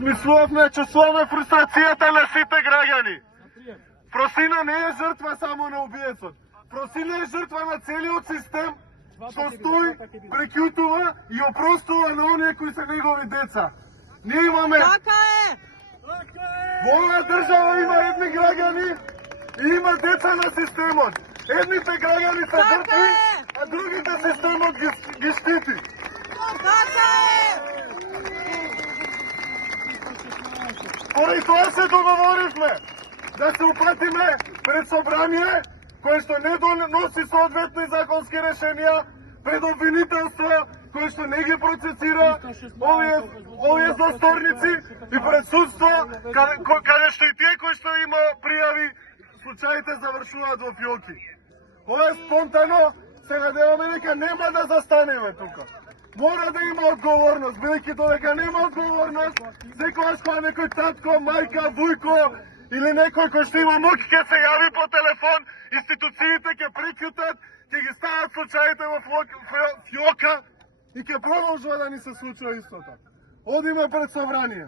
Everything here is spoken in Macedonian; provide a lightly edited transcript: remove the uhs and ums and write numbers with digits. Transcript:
размислувавме, чувствуваме фрустрацијата на сите граѓани. Просина не е жртва само на убиецот. Просина е жртва на целиот систем што стои, прекјутува и опростува на оние кои се негови деца. Ние имаме... Така е! Во оваа држава има едни граѓани и има деца на системот. Едните граѓани се жртви, а другите системот ги штити. Така е! Поради тоа се договоривме да се упатиме пред собрание кое што не носи соодветни законски решенија, пред обвинителство кое што не ги процесира овие злосторници и пред судство каде што и тие кои што има пријави случаите завршуваат во фиоки. Ова е спонтано, се надеваме дека нема да застанеме тука. Мора да има одговорност, бидејќи додека нема одговорност, секогаш кога некој татко, мајка, вујко или некој кој што има моќ ќе се јави по телефон, институциите ќе прекјутат, ќе ги стават случаите во фиока и ќе продолжува да ни се случува истото. Одиме пред собрание.